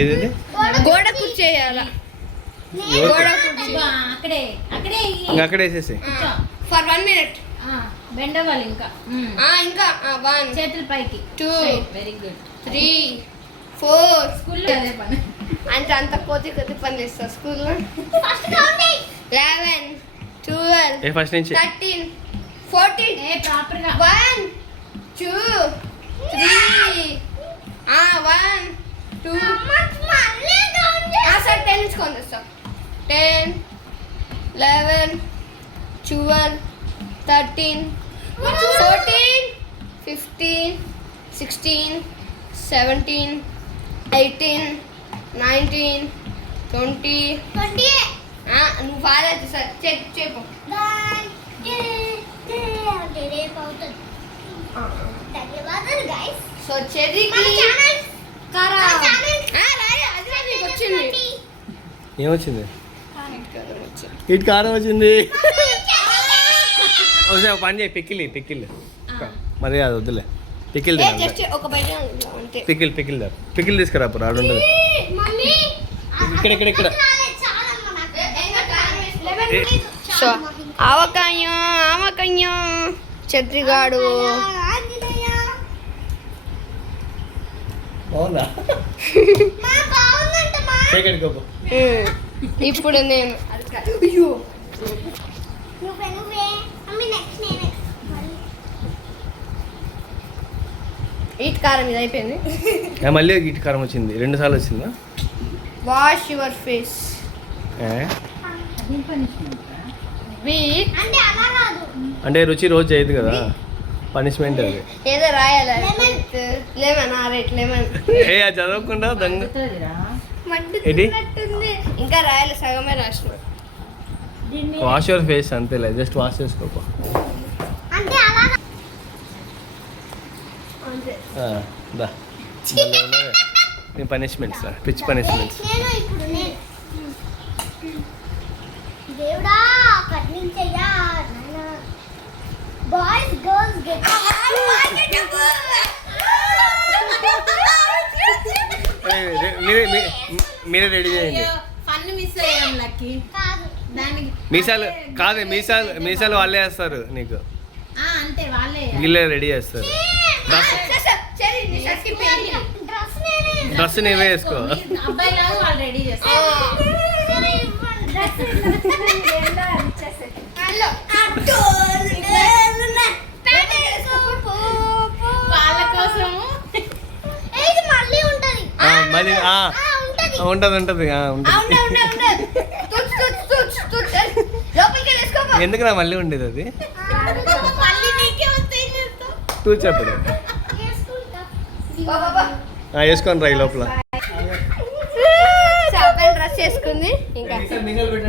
ఏది గోడ కూర్చేయాల అక్కడే వేసేసి ఫర్ 1 minute బెండవాలి ఇంకా ఇంకా 1 చేతుల పైకి 2 వెరీ గుడ్ 3 4 స్కూల్లో అదే పని అంటే అంత కొద్ది పని చేస్తా స్కూల్లో 11 12 ఫస్ట్ నుంచి 13 14 ప్రాపర్ గా 1 2 3 1 2 సార్ 10 ఇచ్చుకోండి సార్ 10 11 12 13 14 15 16 17 18 19 20 నువ్వు బాగా సార్ చెప్పు సో చెర్రీకి వచ్చింది ఏమొచ్చింది ఇటు కారం వచ్చింది ఒకసారి ఒక పని చేయి పిక్కిల్ మరి అది వద్దులే పిక్కిల్ జస్ట్ ఒక బయట అంతే పిక్కిల్ తీసుకురా అప్పుడు ఆడు ఉండదు ఇక్కడ సో ఆవకాయ చెట్రిగాడు బాగుందా చేయగడుకోపో ఇప్పుడు నేను అయ్యో ఈట్ కారం ఇది అయిపోయింది మళ్ళీ ఇటు కారం వచ్చింది 2 సార్లు వచ్చిందా వాష్ యువర్ ఫేస్ అంటే రుచి రోజు చేయదు కదా పనిష్మెంట్ అది ఏదో రాయాలి లెమన్ లెమన్ ఏ అది చదవకుండా దొంగ ఇంకా రాయాలి సగమే రాసిన వాష్ యువర్ ఫేస్ అంతేలే జస్ట్ వాష్ చేసుకోపో దా నీ పనిష్మెంట్స్ పిచ్ పనిష్మెంట్స్ దేవుడా కర్ణించయ్యా బాయ్స్ గర్ల్స్ గెట్ మీరే రెడీ చేయండి ఫన్ మిస్ అయ్యాం లక్కీ దానికి మీసాలు వాళ్ళే వేస్తారు నీకు అంతే వాళ్ళే వీళ్ళే రెడీ చేస్తారు డ్రెస్ నీవే వేసుకో అబ్బాయిలాగా వాళ్ళు రెడీ చేస్తారు వాళ్ళ కోసం మళ్ళీ ఉంటది ఎందుకురా మళ్ళీ ఉండేది అది చూచెప్పుడు వేసుకొని రా ఈ లోపల డ్రెస్ చేసుకుంది ఇంకా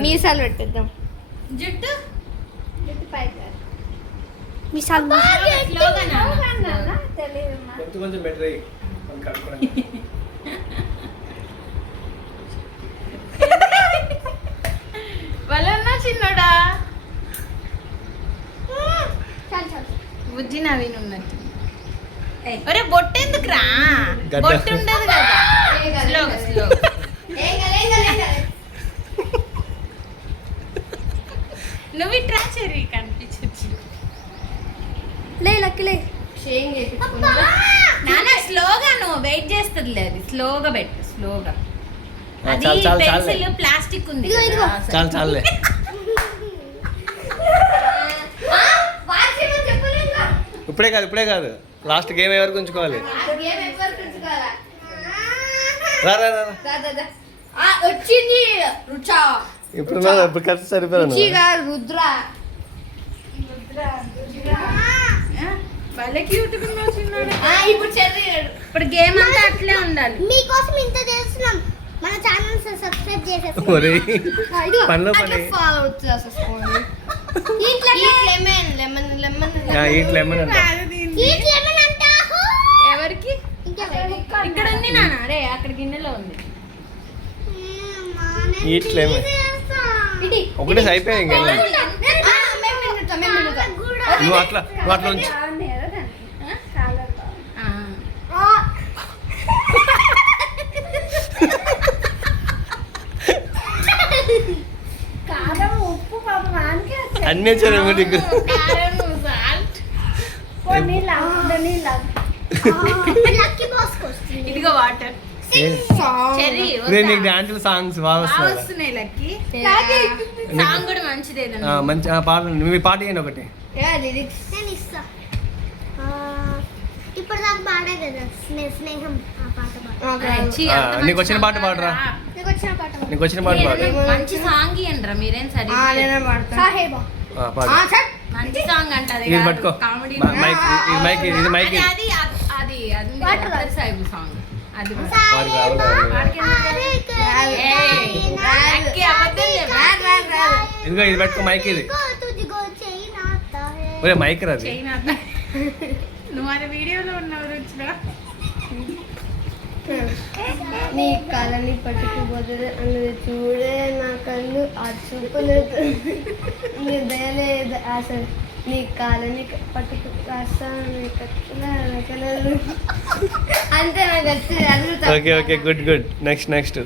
మీసాలు పెట్టేద్దాం జుట్టు మీసాలు కొంచెం బెటర్ వాళ్ళన్నా చిన్నోడా బుజ్జి నవీన్ ఉన్నట్టు ఒరే బొట్టు ఎందుకు రా బొట్టు ఉండదు కదా స్లో నువ్వు ఇట్రా చెరి కనిపించచ్చు లక్కిలే నాన్న స్లోగా నువ్వు వెయిట్ చేస్తుంది అది స్లోగా పెట్టు స్లోగా అది చాలు పెన్సిల్ ప్లాస్టిక్ ఉంది చాలే ఇప్పుడే కాదు లాస్ట్ గేమ్ ఎవరికి ఉంచుకోవాలి వచ్చింది రుచా ఇప్పుడు ఖర్చు సరిపోయాను రుద్ర ఇప్పుడు ఇప్పుడు గేమ్ అంతా అట్లే ఉండాలి మీకోసం ఇంత చేస్తున్నాం మన ఛానల్ సబ్స్క్రైబ్ చేసేసుకోండి పనిలో పని ఫాలో అవుతుంది ఎవరికి ఇక్కడ ఉంది నాన్న అరే అక్కడ గిన్నెలో ఉంది ఈట్ లెమన్ ఒకటే అయిపోయాయి ఇంకా నువ్వు అట్లా ఉంచు అన్నీ వచ్చారు నీకు. లక్కీ బాస్కి వస్తుంది. ఇదిగో వాటర్. చెర్రీ నీకు డాన్స్ సాంగ్స్ బాగా వస్తున్నాయి. వస్తున్నాయి లక్కీ. సాంగ్ కూడా మంచిదే. మంచి పాట మీ పాట ఏంటి ఒకటి. నేను ఇస్తా. ఇప్పుడు దాకా పాడే కదా స్నేహం ఆ పాట పాడు. నీకు వచ్చిన పాట పాడరా. నీకు వచ్చిన పాట పాడు. నీకు వచ్చిన పాట పాడు. మంచి సాంగ్ ఇయ్యండిరా మీరేం సరే. సాహేబా. పాడు. మంచి సాంగ్ అంట అది. ఇది పట్టుకో. కామెడీ మైక్ ఇది మైక్ ఇది మైక్ ఇది. అది అది అది అది సాయిబు సాంగ్. అది పాడు కావాలి. ఇదిగో ఇది పట్టుకో మైక్ ఇది. ఒరే మైక్ రాదు. నువ్వు అది వీడియోలో ఉన్నావు రుచిలో. నీ కళ్ళని పట్టుకుపోతుంది అన్నది చూడే నా కళ్ళు ఆ చూపులు నీ దయలేదు అసలు నీ కాళ్ళని పట్టుకు అంతే నాకు వచ్చింది అడుగుతా. Okay okay good good. Next next.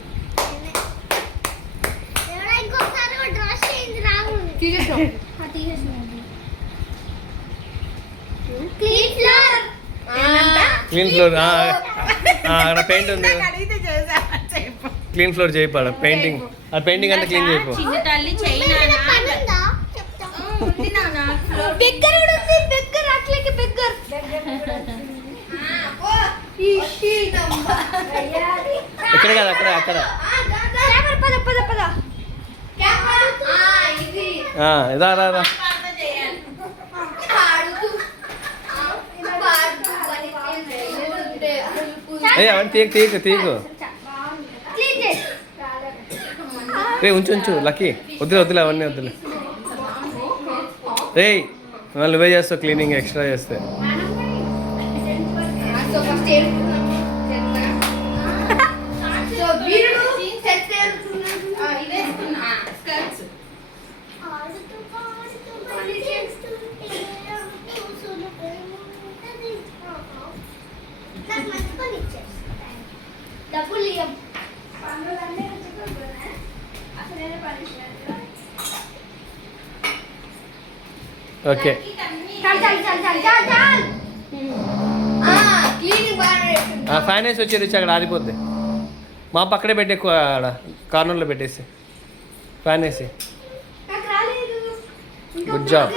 ఇంకొకసారి డ్రా చేయింది రాము. తీసేసాం. Clean floor. Clean floor. అక్కడ పెయింట్ ఉంది. అడిగితే చేసా చెప్పు. క్లీన్ ఫ్లోర్ చేయిపాడు. పెయింటింగ్ ఆ పెయింటింగ్ అంతా క్లీన్ చేయిపో. చిన్న తల్లి చైనా పనుందా? ఉంది నాన్న. బిగ్గర్ కూడా ఉంది. బిగ్గర్ అట్లకి బిగ్గర్ ఇక్కడ కాదు అక్కడ అక్కడ. పద పద పద రా రా రా. ఏ అవన్నీ తీయకు తీయకు తీయకు. రే ఉంచు ఉంచు లక్కీ. వద్దులే వద్దులే అవన్నీ వద్దులే. రే మళ్ళీ నువ్వే చేస్తావు క్లీనింగ్ ఎక్స్ట్రా చేస్తే. డబ్బులు ఇయ్యం. ఓకే ఫ్యాన్ వేసి వచ్చి రుచి అక్కడ ఆరిపోద్ది. మా పక్కనే పెట్టే ఆడ కార్నర్లో పెట్టేసి ఫ్యాన్ వేసి. Good job.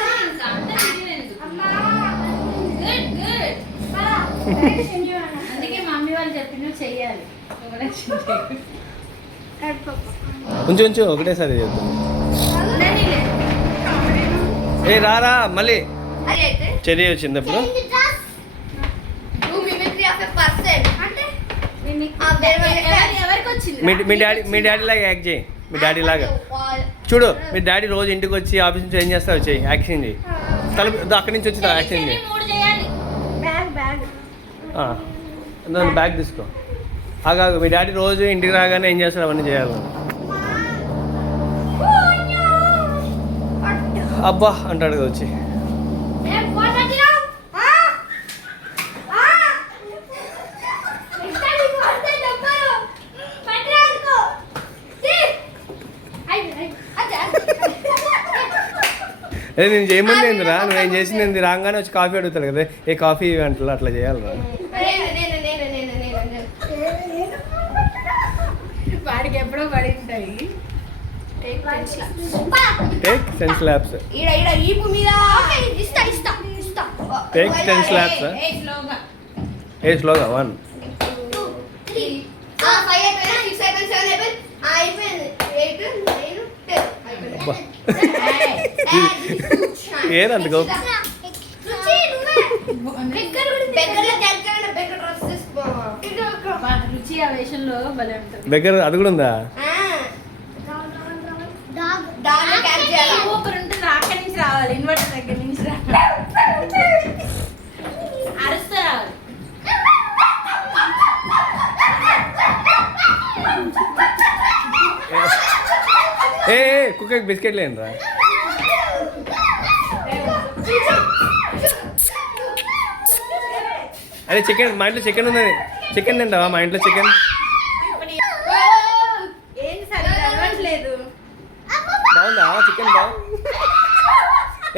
అందుకే మమ్మీ వాళ్ళు చెప్పిన చెయ్యాలి. ఉంచు ఉంచు ఒకటేసారి చేద్దాం. ఏ రారా మళ్ళీ చెర్రీ వచ్చింది అప్పుడు. ఎవరికి వచ్చింది? మీ డాడీ లాగా యాక్ట్ చేయి. మీ డాడీ లాగా చూడు. మీ డాడీ రోజు ఇంటికి వచ్చి ఆఫీస్ నుంచి ఏం చేస్తావు చెయ్యి. యాక్షన్ చేయి. తలుపు అక్కడి నుంచి వచ్చి యాక్షన్ చేయి. నన్ను బ్యాగ్ తీసుకో. ఆగాగు. మీ డాడీ రోజు ఇంటికి రాగానే ఏం చేస్తాడు అవన్నీ చేయాలి. అబ్బా అంటాడు కదా వచ్చి. అదే నేను చేయమంది ఏందిరా. నువ్వేం చేసింది ఏంది. రాగానే వచ్చి కాఫీ అడుగుతాడు కదా. ఏ కాఫీ అంటారు అట్లా చేయాలిరా. వాడికి ఎప్పుడో పడి ఉంటాయి. Take 10 slabs. Take 10 slabs. ఏ స్లోగా 1 ఏదంత గొప్ప. రుచి ఆ వేషంలో భలే ఉంటుంది. దగ్గర అది కూడా ఉందా. సూపర్ ఉంటుంది. అక్కడి నుంచి రావాలి. ఇన్వర్టర్ దగ్గర నుంచి రావాలి. అరుస్తా రావాలి. ఏ కుక్కకి బిస్కెట్ లేనురా. అదే చికెన్ మా ఇంట్లో చికెన్ ఉందని. చికెన్ తింటావా మా ఇంట్లో చికెన్. ఏంటి సరిగ్గా అలవాట్లేదు. బాగుందా చికెన్ బాగుంది.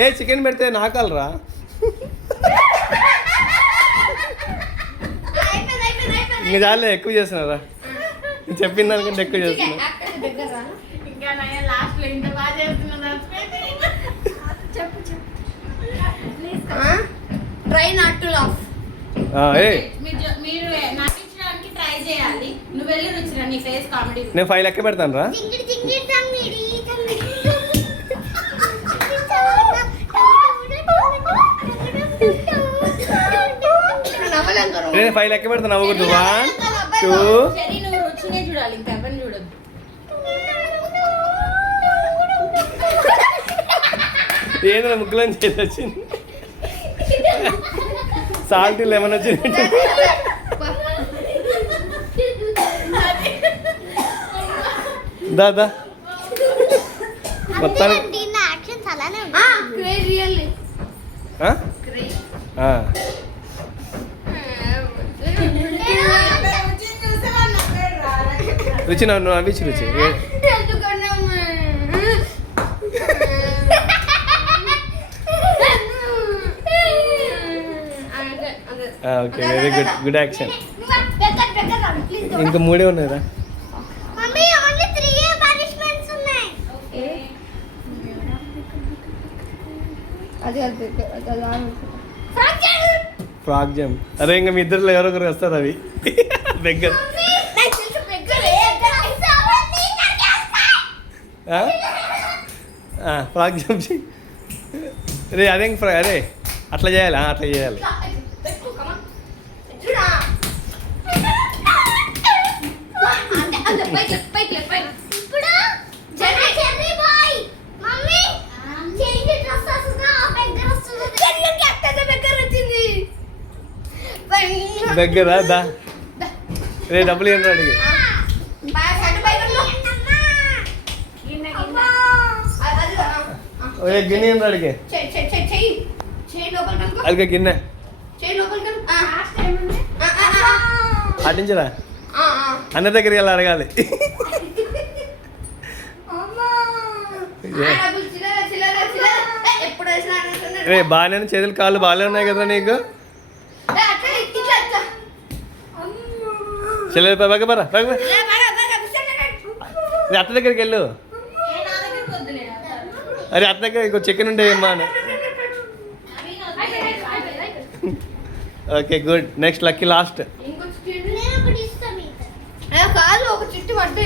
ఏ చికెన్ పెడితే నాకాలరా. ఇంకా చాలే, ఎక్కువ చేస్తున్నారా? చెప్పిన దానికంటే ఎక్కువ చేస్తున్నా. ఇంకా లాస్ట్ లో ఇంత బాగా చేస్తున్నా. చెప్పు ట్రై నాట్ టు లాఫ్. మీరు నవ్వించడానికి ట్రై చేయాలి. నువ్వు వెళ్ళి రుచిరా, నీ ఫేస్ కామెడీ. నేను 5 లెక్క పెడతాను రా. నేను 5 లెక్క పెడతాను. నవ్వకూడదు. 1 2. సరే, నువ్వు రుచినే చూడాలి, ఇంకా ఎవరిని చూడద్దు. ఏంద్ర ముగ్గులని చేసి వచ్చింది. సాల్ట్ లెమన్ వచ్చింది. దాదా మొత్తానికి యాక్షన్స్ అలానే ఉంటాయి. రియల్లీ రుచి నన్ను నవ్వించి రుచి. Okay, very good. Good action. ఇంకా 3 ఉన్నాయిరా. మమ్మీ ఓన్లీ 3 పనిష్మెంట్స్ ఉన్నాయి. అది ఫ్రాక్ జంప్. అరే ఇంకా మీ ఇద్దరులో ఎవరొకరు వస్తారు అవి దగ్గర. ఫ్రాక్ జంప్ చెయ్యి. రే అదే అరే అట్లా చేయాలి, అట్లా చేయాలి. ఇప్పుడు Cherry boy mummy change dress వస్తుందా? బెగ్గర వస్తుందా? దగ్గర దా. రే డబ్బులు ఏంటో అడిగి. గిన్నె ఏంటో అడిగి. అడిగే గిన్నె అటించరా. అన్న దగ్గరికి వెళ్ళి అడగాలి. రే బాగానే చేతులు కాళ్ళు బాగానే ఉన్నాయి కదా నీకు. చెల్లె పగపరా అత్త దగ్గరికి వెళ్ళు. అరే అత్త దగ్గర ఇంకో చికెన్ ఉంటే ఏమ్మా అని. Okay good. Next lucky last. నేను ఒకటి ఇస్తా మీకు. కాదు ఒక చుట్టు పట్టు.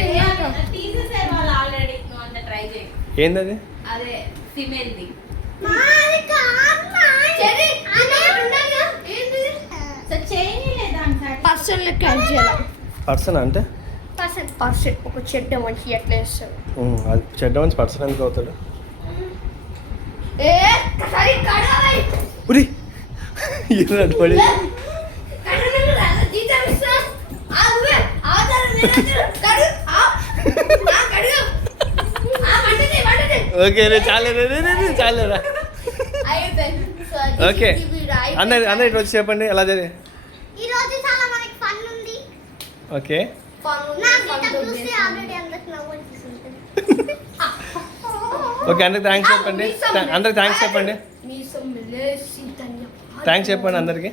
ఆల్రెడీ నువ్వు అంత ట్రై చేయి. ఏందది? అదే ఫిమేల్ది. మాది కామ్మా. చెర్రీ పర్సన్ లెక్క చేయాలి. పర్సన్ అంటే పర్సన్ ఒక చెడ్డ మనిషి ఎట్లా చేస్తాడు? అది చెడ్డ మనిషి పర్సన్ ఎందుకు అవుతాడు? ఉరి పడి ఓకే రే చాలేరా. ఓకే అందరు ఇటు వచ్చి చెప్పండి ఎలా జరిగింది. ఈ రోజు చాలా మనకి ఫన్ ఉంది. ఓకే ఓకే అందరికి థ్యాంక్స్ చెప్పండి. అందరికి థ్యాంక్స్ చెప్పండి. థ్యాంక్స్ చెప్పండి అందరికి.